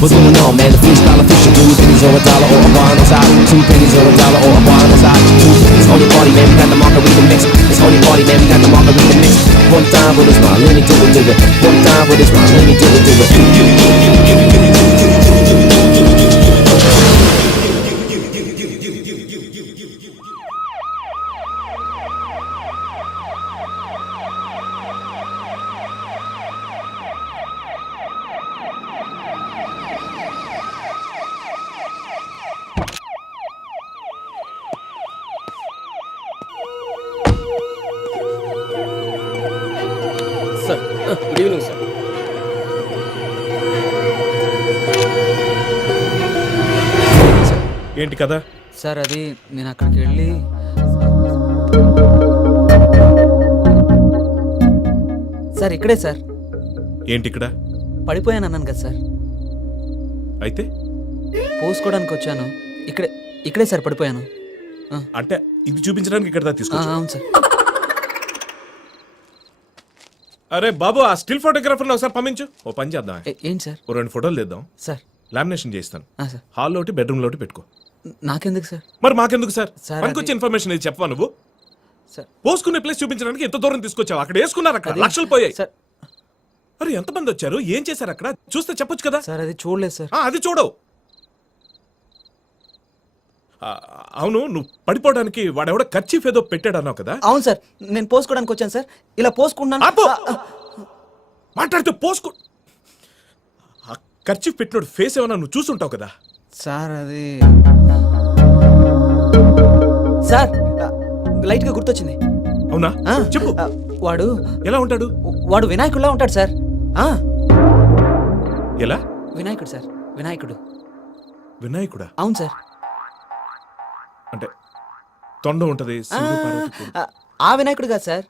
What's going on, man? The freestyle official. 2 pennies or $1 or a bar on the side. 2 pennies or $1 or a bar on the side. It's holy party, man. We got the margarita mix. It's holy party, man. We got the margarita mix. One time with this rhyme, let me do it. One time with this rhyme, let me do it. Sir good evening sir. ఏంటి కదా? Sir అది నేను అక్కడికి వెళ్ళి sir ఇక్కడే sir ఏంటి ఇక్కడ? పడిపోయాను అన్నాను కదా సార్, అయితే పోసుకోవడానికి వచ్చాను. ఇక్కడే సార్ పడిపోయాను. అంటే ఇది చూపించడానికి ఇక్కడ తీసుకొచ్చా? అవును సార్. అరే బాబు, ఆ స్టిల్ ఫోటోగ్రాఫర్ ఒకసారి పంపించు. ఓ పని చేద్దాం, ఏంటి సార్? ఓ 2 ఫోటోలు తెద్దాం సార్. లామినేషన్ చేయిస్తాను. సార్ హాల్లో ఒకటి, బెడ్రూమ్ లో ఒకటి పెట్టుకో. నాకెందుకు సార్? మరి మాకెందుకు సార్? సార్, పనికొచ్చే ఇన్ఫర్మేషన్ ఇది చెప్పవా నువ్వు? సార్ పోసుకునే ప్లేస్ చూపించడానికి ఎంత దూరం తీసుకొచ్చావు? అక్కడ వేసుకున్నారు, అక్కడ లక్షలు పోయాయి. సార్ అరే ఎంతమంది వచ్చారు, ఏం చేశారు అక్కడ? చూస్తే చెప్పొచ్చు కదా. సార్ అది చూడలేదు సార్. అది చూడవు. అవును, నువ్వు పడిపోవడానికి వాడెవడో కర్చీఫ్ ఏదో పెట్టాడు అన్నావు కదా? అవును సార్, నేను పోసుకోవడానికి వచ్చాను సార్. ఇలా పోసుకున్నాను. మాట్లాడితే పోసుకో. కర్చీఫ్ పెట్టినోడు ఫేస్ ఏమన్నా నువ్వు చూసుంటావు కదా? సార్ అది సార్ లైట్ గా గుర్తొచ్చింది. అవునా? చెప్పు. వాడు ఎలా ఉంటాడు? వాడు వినాయకుడిలా ఉంటాడు సార్. ఎలా? వినాయకుడు సార్, వినాయకుడు. వినాయకుడా? అవును సార్. అంటే తొండ ఉంటది, శివుడు, పార్వతి కూడా. ఆ వినాయకుడు కాదు సార్.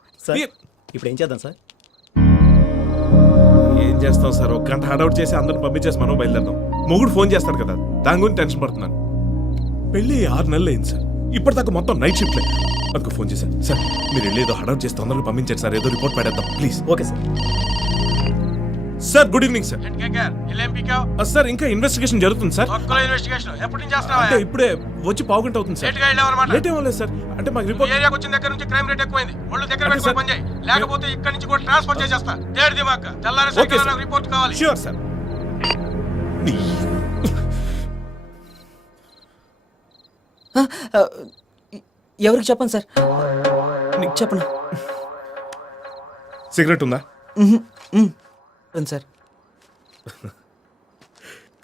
ఇప్పుడు ఏం చేద్దాం సార్? ఏం చేస్తాం సార్, ఒక గంట హడౌట్ చేసి అందరిని పంపించేసి మనం బయలుదేరదాం. మొగుడు ఫోన్ చేస్తాడు కదా, దాని గురించి టెన్షన్ పడుతున్నాను. పెళ్లి 6 నెలలు అయింది సార్, ఇప్పటిదాకా మొత్తం నైట్ షిఫ్ట్ లేదు. అందుకు ఫోన్ చేశాను. సార్ మీరు వెళ్ళి ఏదో హడౌట్ చేస్తే అందరిని పంపించండి సార్, ఏదో రిపోర్ట్ పెడేద్దాం please. Okay sir. Sir good evening sir. Sir ఇంకా ఇన్వెస్టిగేషన్ జరుగుతుంది సార్. అంటే ఇప్పుడే వచ్చి పావుగంట అవుతుంది సార్. లేట్ ఏమో లేదు సార్. అంటే మాకు రిపోర్ట్ దగ్గర నుంచి క్రైమ్ రేట్ ఎక్కువైంది. ఒళ్ళు దగ్గర పెట్టుకొని పని చేయి, లేకపోతే ఇక్కడ నుంచి కూడా ట్రాన్స్ఫర్ చేసేస్తా. తేడు దిమాక తెల్లారి నాకు రిపోర్ట్ కావాలి. Sure sir. ఎవరికి చెప్పండి సార్? చెప్పను. సిగరెట్ ఉందా సార్?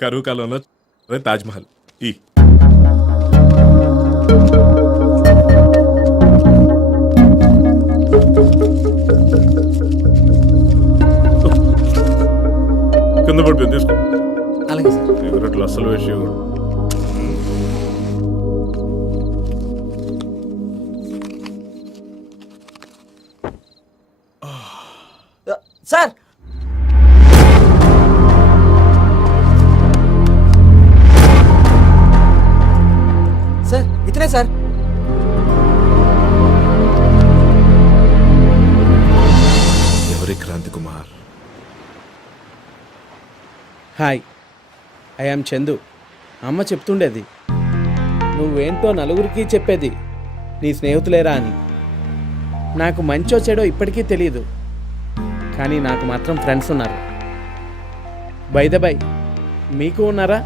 కరువు కాలంలో తాజ్మహల్ ఈ కింద పడిపోయింది, తీసుకో. అలాగే సార్. సిగరెట్లు అస్సలు విషయం. సార్ సార్ ఇతనే సార్. ఎవరి Kranti Kumar? Hi, I am Chandu. అమ్మ చెప్తుండేది, నువ్వేంటో నలుగురికి చెప్పేది నీ స్నేహితులేరా అని. నాకు మంచో చెడో ఇప్పటికీ తెలియదు, కానీ నాకు మాత్రం ఫ్రెండ్స్ ఉన్నారు. బై ద బై, మీకు ఉన్నారా?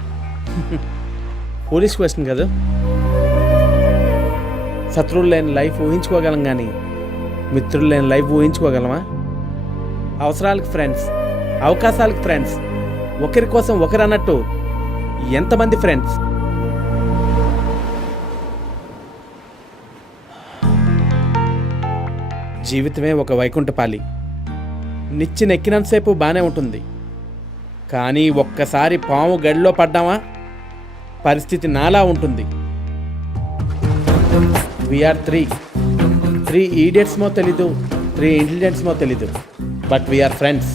పోలీస్ క్వశ్చన్ కదా. శత్రువులు లేని లైఫ్ ఊహించుకోగలం, కానీ మిత్రులు లేని లైఫ్ ఊహించుకోగలమా? అవసరాలకు ఫ్రెండ్స్, అవకాశాలకు ఫ్రెండ్స్, ఒకరి కోసం ఒకరు అన్నట్టు ఎంతమంది ఫ్రెండ్స్? జీవితమే ఒక వైకుంఠపాలి. నిచ్చినెక్కినంతసేపు బాగానే ఉంటుంది, కానీ ఒక్కసారి పాము గడిలో పడ్డామా పరిస్థితి నాలా ఉంటుంది. వీఆర్ త్రీ ఈడియట్స్మో తెలీదు, 3 ఇంటెలిజెంట్స్మో తెలీదు, బట్ వీఆర్ ఫ్రెండ్స్.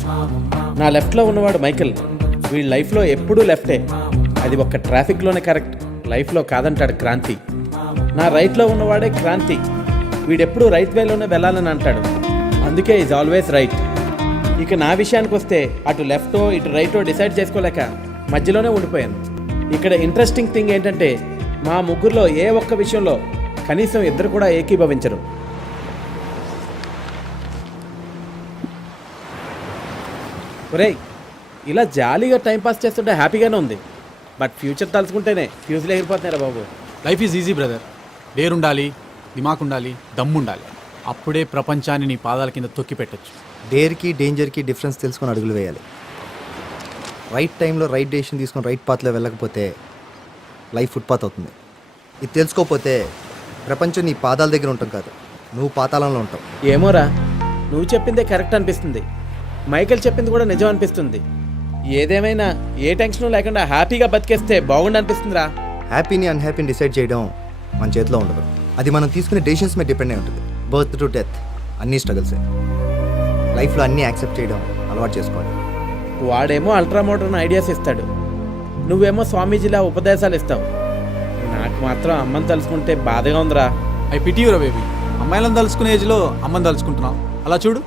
నా లెఫ్ట్లో ఉన్నవాడు మైకేల్. వీడి లైఫ్లో ఎప్పుడూ లెఫ్టే. అది ఒక్క ట్రాఫిక్లోనే కరెక్ట్, లైఫ్లో కాదంటాడు క్రాంతి. నా రైట్లో ఉన్నవాడే క్రాంతి. వీడెప్పుడు రైట్ వేలోనే వెళ్ళాలని అంటాడు, అందుకే ఈజ్ ఆల్వేస్ రైట్. ఇక నా విషయానికి వస్తే అటు లెఫ్టో ఇటు రైటో డిసైడ్ చేసుకోలేక మధ్యలోనే ఉండిపోయాను. ఇక్కడ ఇంట్రెస్టింగ్ థింగ్ ఏంటంటే మా ముగ్గురులో ఏ ఒక్క విషయంలో కనీసం ఇద్దరు కూడా ఏకీభవించరు. ఒరేయ్, ఇలా జాలీగా టైంపాస్ చేస్తుంటే హ్యాపీగానే ఉంది. బట్ ఫ్యూచర్ తలుచుకుంటేనే ఫ్యూజ్లు ఎగిరిపోతున్నారా బాబు. Life is easy brother. Dare ఉండాలి, దిమాక్ ఉండాలి, దమ్ము ఉండాలి. అప్పుడే ప్రపంచాన్ని నీ పాదాల కింద తొక్కి పెట్టచ్చు. డేర్కి డేంజర్కి డిఫరెన్స్ తెలుసుకొని అడుగులు వేయాలి. రైట్ టైంలో రైట్ డెసిషన్ తీసుకొని రైట్ పాత్లో వెళ్ళకపోతే లైఫ్ ఫుట్పాత్ అవుతుంది. ఇది తెలుసుకోకపోతే ప్రపంచం నీ పాదాల దగ్గర ఉంటాం కాదు, నువ్వు పాతాళంలో ఉంటావు. ఏమోరా, నువ్వు చెప్పిందే కరెక్ట్ అనిపిస్తుంది. మైకేల్ చెప్పింది కూడా నిజం అనిపిస్తుంది. ఏదేమైనా ఏ టెన్షన్ లేకుండా హ్యాపీగా బతికేస్తే బాగుండి అనిపిస్తుందిరా. హ్యాపీని అన్హ్యాపీని డిసైడ్ చేయడం మన చేతిలో ఉండదు. అది మనం తీసుకునే డెసిషన్స్ మీద డిపెండ్ అయి ఉంటుంది. బర్త్ టు డెత్ అన్నీ స్ట్రగుల్సే. లైఫ్లో అన్నీ యాక్సెప్ట్ చేయడం అలవాటు చేసుకోవాలి. వాడేమో అల్ట్రా మోడర్న్ ఐడియాస్ ఇస్తాడు, నువ్వేమో స్వామీజీలా ఉపదేశాలు ఇస్తావు. నాకు మాత్రం అమ్మని తలుచుకుంటే బాధగా ఉందిరా. ఐ పిటీ యూరా బేబీ. అమ్మాయిలను తలుచుకునే ఏజ్లో అమ్మని తలుచుకుంటున్నావు. అలా చూడు.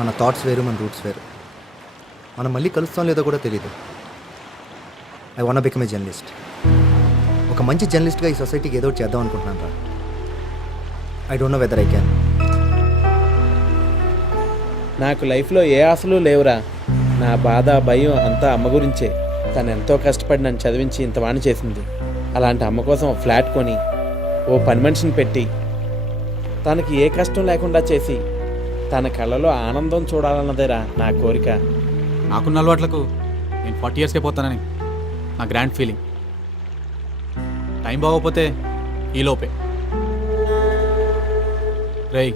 మన థాట్స్ వేరు, మన రూట్స్ వేరు. మనం మళ్ళీ కలుస్తాం లేదో కూడా తెలియదు. I want become a journalist. ఒక మంచి జర్నలిస్ట్గా ఈ సొసైటీకి ఏదో ఒకటి చేద్దాం అనుకుంటున్నాను రా. I don't know whether I can. నాకు లైఫ్లో ఏ ఆశలు లేవురా. నా బాధ భయం అంతా అమ్మ గురించే. తను ఎంతో కష్టపడి నన్ను చదివించి ఇంత వాణి చేసింది. అలాంటి అమ్మ కోసం ఒక ఫ్లాట్ కొని ఓ పని మనిషిని పెట్టి తనకి ఏ కష్టం లేకుండా చేసి తన కళ్ళలో ఆనందం చూడాలన్నదేరా నా కోరిక. నాకున్న అలవాట్లకు నేను 40 yearsకే పోతానని నా గ్రాండ్ ఫీలింగ్. టైం బాగోపోతే ఈలోపే. రేయ్,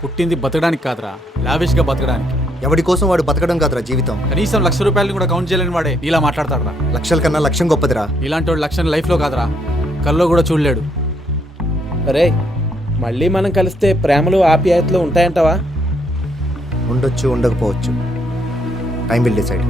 పుట్టింది బతకడానికి కాదురా, లావిష్గా బతకడానికి. ఎవడి కోసం వాడు బతకడం కాదురా జీవితం. కనీసం ₹1,00,000 కూడా కౌంట్ చేయలేని వాడే ఇలా మాట్లాడతాడరా. లక్షల కన్నా లక్ష్యం గొప్పదిరా. ఇలాంటి వాడు లక్ష్యం లైఫ్లో కాదురా, కల్లో కూడా చూడలేడు. అరే, మళ్ళీ మనం కలిస్తే ప్రేమలు ఆప్యాయతలు ఉంటాయంటావా? ఉండొచ్చు, ఉండకపోవచ్చు. Time will decide.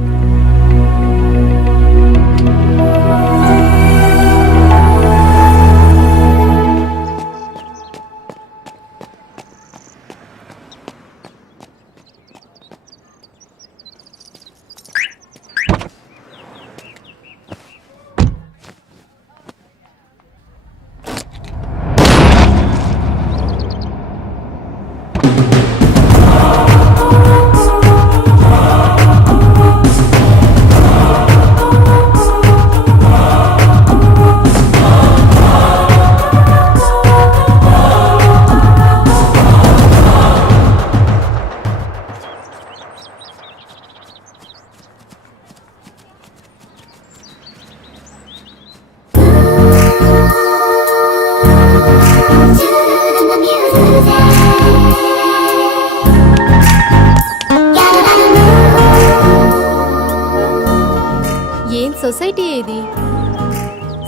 ఏం సొసైటీ ఏది?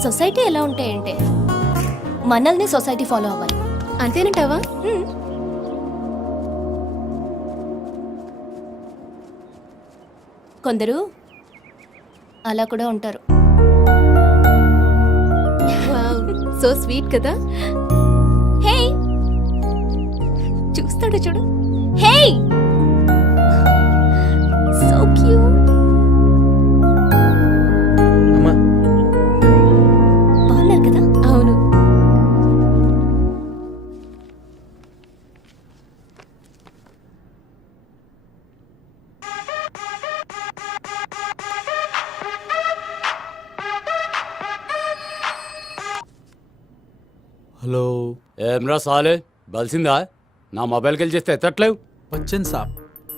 సొసైటీ ఎలా ఉంటాయంటే మనల్ని సొసైటీ ఫాలో అవ్వాలి అంతేనంటావా? కొందరు అలా కూడా ఉంటారు. సో స్వీట్ కదా. హే, చూస్తాడు చూడు. హే, సో క్యూట్. అమ్మా, బాగున్నారు కదా? అవును. హలో, ఏమ్రా సాలే, బలిసిందా? నా మొబైల్కి వెళ్ళి చేస్తే ఎత్తట్లేవు. బచ్చన్ సాబ్,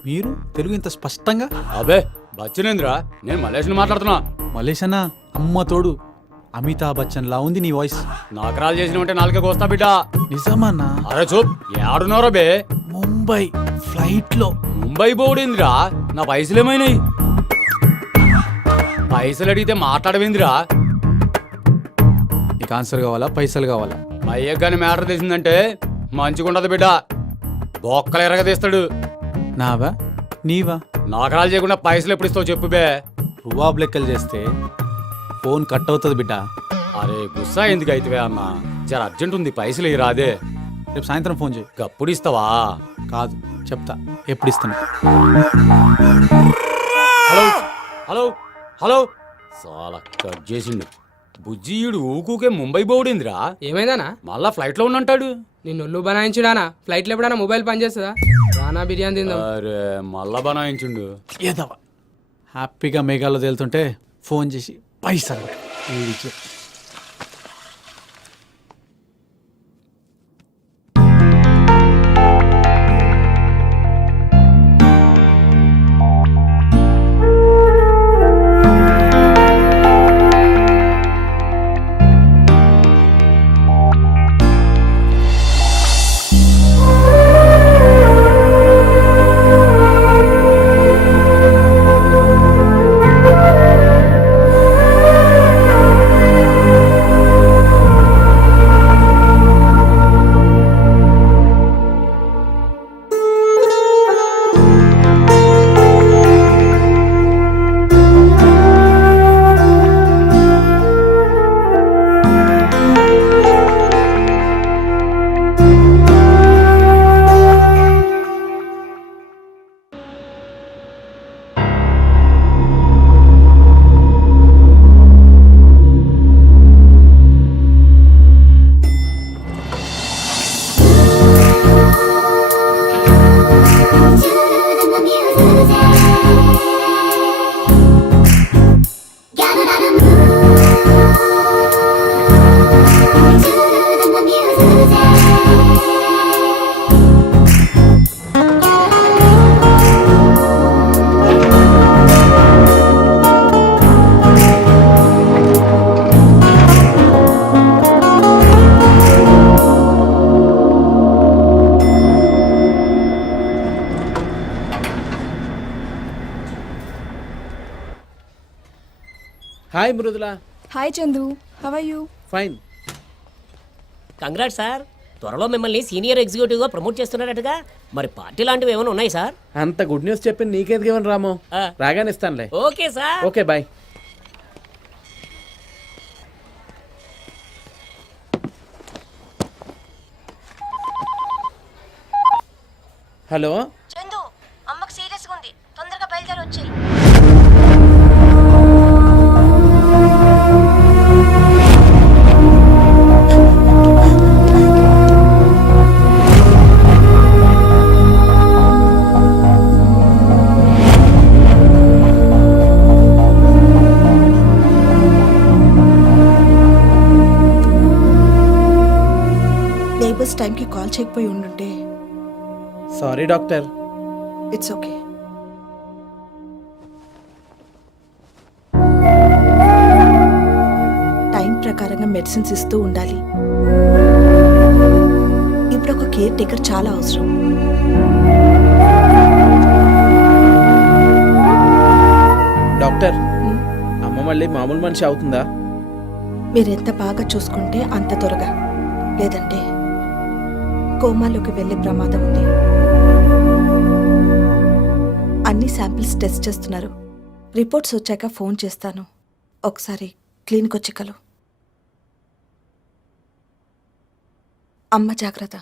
మీరు తెలుగు ఇంత స్పష్టంగా? అబే బచ్చనేంద్రా, నేను మలేషియన్ మాట్లాడుతున్నా. మలేషనా? అమ్మ తోడు, అమితాబ్ బచ్చన్ లా ఉంది నీ వాయిస్. నాకరాలు చేసిన ఉంటే నాలుగే కోస్తా బిడ్డ. నిజమన్నా? అరే చూప్, ఏడున్నారో బే? ముంబై ఫ్లైట్ లో. ముంబై బోర్డిందిరా, నా పైసలు ఏమైనాయి? పైసలు అడిగితే మాట్లాడవేందిరా? నీకు ఆన్సర్ కావాలా, పైసలు కావాలా? మా అయ్య కానీ మ్యాటర్ తీసిందంటే మంచిగుండదు బిడ్డ. బొక్కలు ఎరగదీస్తాడు. నావా నీవా? నాకరాలు చేయకుండా పైసలు ఎప్పుడు ఇస్తావు చెప్పు బే. రువాబ్ లెక్కలు చేస్తే ఫోన్ కట్ అవుతుంది బిడ్డ. అరే గుస్సా ఎందుకు అయితవే అన్న, జర అర్జెంట్ ఉంది, పైసలు ఇ రాదే. రేపు సాయంత్రం ఫోన్ చేయి. గప్పుడు ఇస్తావా? కాదు చెప్తా ఎప్పుడు ఇస్తాను. హలో హలో హలో చాలా కట్ చేసిండు. బుజ్జియుడు ఊకూకే ముంబై బోడిందిరా. ఏమైందానా? మళ్ళా ఫ్లైట్ లో ఉన్నంటాడు. నిన్ను ఒళ్ళు బనాయించుడానా? ఫ్లైట్లో ఎప్పుడైనా మొబైల్ పనిచేస్తుందా? రానా బిర్యానీ తిందాం. అరే మళ్ళా బనాయించుండు. ఏదవా హ్యాపీగా మేఘాల్లో తేలుతుంటే ఫోన్ చేసి పైసలు వీడికి. Hi Mridula. Hi Chandu, how are you? Fine. Congrat sir, త్వరలో మిమ్మల్ని సీనియర్ ఎగ్జిక్యూటివ్గా ప్రమోట్ చేస్తున్నారటగా. మరి పార్టీ లాంటివి ఏమైనా ఉన్నాయి సార్? అంత గుడ్ న్యూస్ చెప్పి నీకేది ఇవ్వను రాము. రాగానే ఇస్తానులే. Okay sir. Okay bye. Hello Chandu, అమ్మకి సీరియస్గా ఉంది, తొందరగా బయలుదేరి వచ్చేయి. నేబర్స్ టైంకి కాల్ చేయకపోయి ఉండుంటే. Sorry doctor. It's okay. Time ప్రకారంగా మెడిసిన్స్ ఇస్తూ ఉండాలి. ఇప్పుడు ఒక కేర్ టేకర్ చాలా అవసరం. డాక్టర్, అమ్మ మళ్ళీ మామూలు మనిషి అవుతుందా? మీరెంత బాగా చూసుకుంటే అంత త్వరగా, లేదంటే కోమాలోకి వెళ్ళే ప్రమాదం ఉంది. అన్ని శాంపిల్స్ టెస్ట్ చేస్తున్నారు. రిపోర్ట్స్ వచ్చాక ఫోన్ చేస్తాను. ఒకసారి క్లినిక్ వచ్చి కలు. అమ్మ జాగ్రత్త.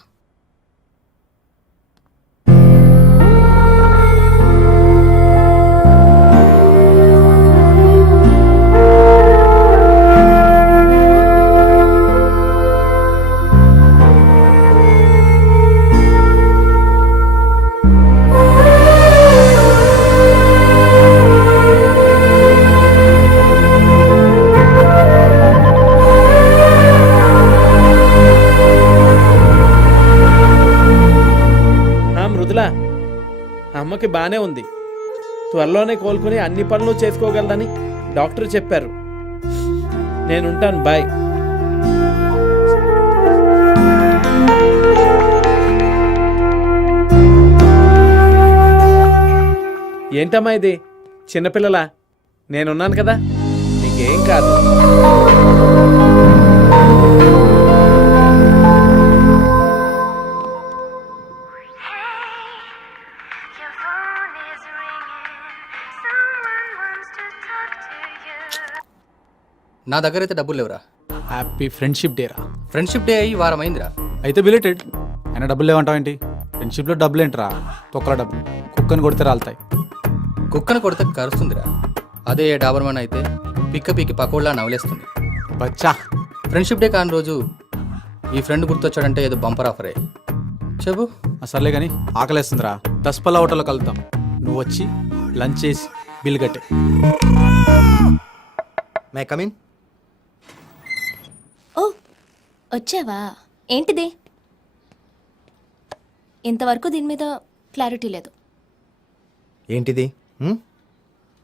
అమ్మకి బానే ఉంది, త్వరలోనే కోలుకుని అన్ని పనులు చేసుకోగలదని డాక్టర్ చెప్పారు. నేనుంటాను, బాయ్. ఏంటమ్మా ఇది, చిన్నపిల్లలా? నేనున్నాను కదా, నీకేం కాదు. నా దగ్గర అయితే డబ్బులు లేవురా. హ్యాపీ ఫ్రెండ్షిప్ డే రా. ఫ్రెండ్షిప్ డే అయ్యి వారం అయిందిరా. అయితే బిలేటెడ్. అయినా డబ్బులు లేవంటావు ఏంటి? ఫ్రెండ్షిప్లో డబ్బులు ఏంట్రా? తొక్కల డబ్బులు. కుక్కని కొడితే రాలుతాయి. కుక్కను కొడితే కరుస్తుందిరా. అదే డాబర్మన్ అయితే పిక్క పీకి పకోళ్ళ నవలేస్తుంది. బచ్చా. ఫ్రెండ్షిప్ డే కాని రోజు ఈ ఫ్రెండ్ గుర్తొచ్చాడంటే ఏదో బంపర్ ఆఫరే. చెప్పు. సర్లే కానీ ఆకలేస్తుందిరా. 10 పల్ల హోటల్లో కలుద్దాం. నువ్వు వచ్చి లంచ్ చేసి బిల్ కట్టే. May come in. ఓ వచ్చావా? ఏంటిది? ఇంతవరకు దీని మీద క్లారిటీ లేదు. ఏంటిది?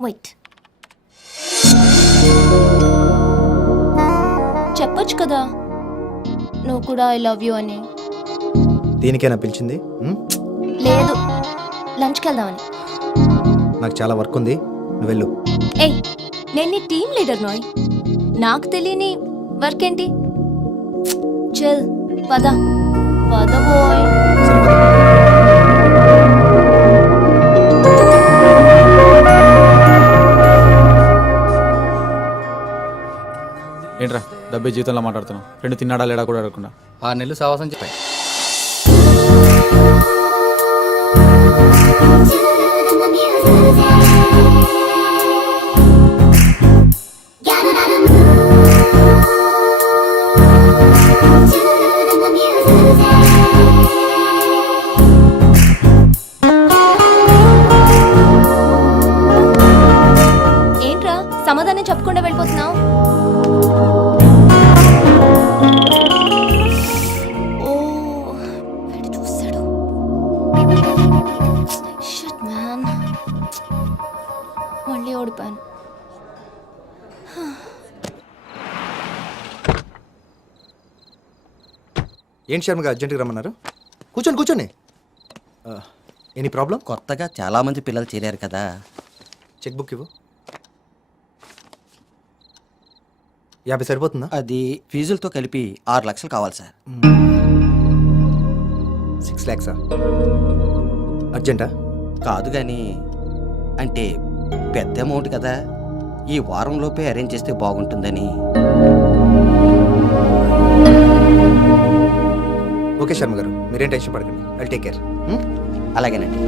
వెయిట్, చెప్పొచ్చు కదా నువ్వు కూడా ఐ లవ్ యూ అని. దీనికేనా పిలిచింది? లేదు, లంచ్కి వెళ్దామని. నాకు చాలా వర్క్ ఉంది, నువ్వు వెళ్ళు. ఏయ్, నేను నీ టీమ్ లీడర్ నోయ్. నాకు తెలియని వర్క్ ఏంటి? చల్ పద పద బోయ్. సరే, పద. ఏంట్రా డబ్బే జీవితంలో మాట్లాడుతున్నావు? ఫ్రెండ్ తిన్నాడా లేడా కూడా అడగకుండా. 6 నెలలు సావాసం చెప్పాయి. ఏంట్రా సమాధానం చెప్పకుండా వెళ్ళిపోతున్నావు? ఓ వీడు చూస్తాడు. షిట్ మ్యాన్, మళ్ళీ ఓడిపోయాను. ఏంటి శర్మ గారు అర్జెంట్గా రమ్మన్నారు? కూర్చోండి కూర్చోండి. Any problem? కొత్తగా చాలామంది పిల్లలు చేరారు కదా. చెక్ బుక్ ఇవ్వు. 50 సరిపోతుందా? అది ఫీజులతో కలిపి 6 లక్షలు కావాలి సార్. 6 lakhs అర్జెంటా? కాదు కానీ అంటే పెద్ద అమౌంట్ కదా, ఈ వారంలోపే అరేంజ్ చేస్తే బాగుంటుందని. ఓకే శర్మ గారు, మీరేం టెన్షన్ పడకండి. I'll take care. అలాగేనండి.